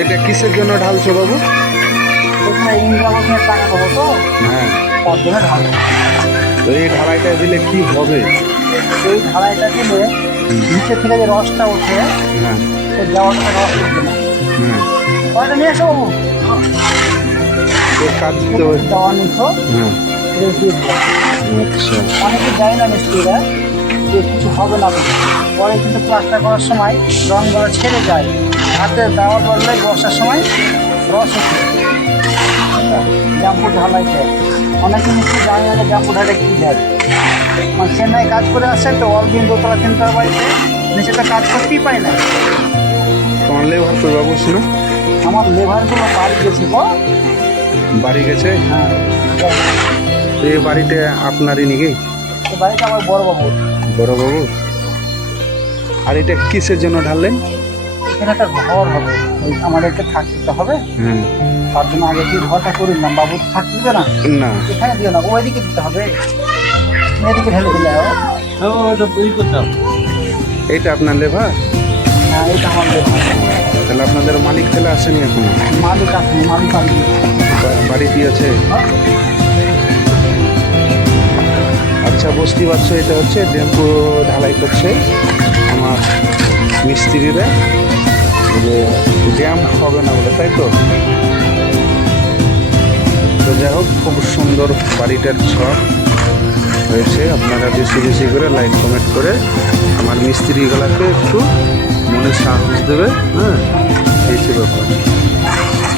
এটা কিসের জন্য ঢালছো বাবু? এখানে ইন্দ্রাবাসনের টাকা পাবো তো, হ্যাঁ, তার জন্য ঢালবো। তো এই ঢালাইটা দিলে কি হবে? এই ঢালাইটা দিলে নিচে থেকে যে রসটা ওঠে, হ্যাঁ সেই দেওয়াটা রস উঠবে না। হ্যাঁ, কয়টা নিয়ে এসো বাবু, তো কাজ দিতে হবে। দেওয়া নিখো হ্যাঁ, দিয়ে দিবো। আচ্ছা, অনেকে যায় না মিস্ত্রিরা যে কিছু হবে না বলে। পরে কিন্তু প্লাস্টার করার সময় রঙগুলো ছেড়ে যায়, হাতে দেওয়ার বদলে বসার সময় রস ওঠে। জাম্পু ঢালাইতে অনেকে মিস্ত্রি জানে না যে জাম্পু ঢালাই কী যায়। মানে চেন্নাই কাজ করে আসছে তো, অলদিন দোতলা তিনতলা বাড়িতে নিচেটা কাজ করতেই পায় না। তোমার লেবার তো বাবু শোনো, আমার লেবারগুলো বাড়ি গেছে গো। বাড়ি গেছে। হ্যাঁ, তো এই বাড়িতে আপনারই নাকি? এই বাড়িটা আমার বড় বাবু। বড় বাবু, আর এটা কিসের জন্য ঢাললেন? এখানে একটা ঘর হবে, ওই আমাদেরকে থাকতে হবে, হ্যাঁ, তার জন্য আগে কি ঘরটা করে নিলাম। বাবু তো থাকতে দিবে না, না, এখানে দিও না, ওইদিকে দিতে হবে, এদিকে ঢেলে দিলে এইটা আপনার লেবার? হ্যাঁ, এটা আমার লেবার। তাহলে আপনাদের মালিক তাহলে আসেনি এখনো? মালিক আসেনি, মালিক আসবে। বাড়িতেই আছে। আচ্ছা, বুঝতে পারছো, এটা হচ্ছে ডেম্পো ঢালাই করছে আমার মিস্ত্রিরা, যে ড্যাম হবে না বলে, তাই তো? তো যাই হোক, খুব সুন্দর বাড়িটার ছক হয়েছে। আপনারা বেশি বেশি করে লাইক কমেন্ট করে আমার মিস্ত্রিগুলোকে একটু মনে সাহস দেবে। হ্যাঁ, এই ব্যাপার।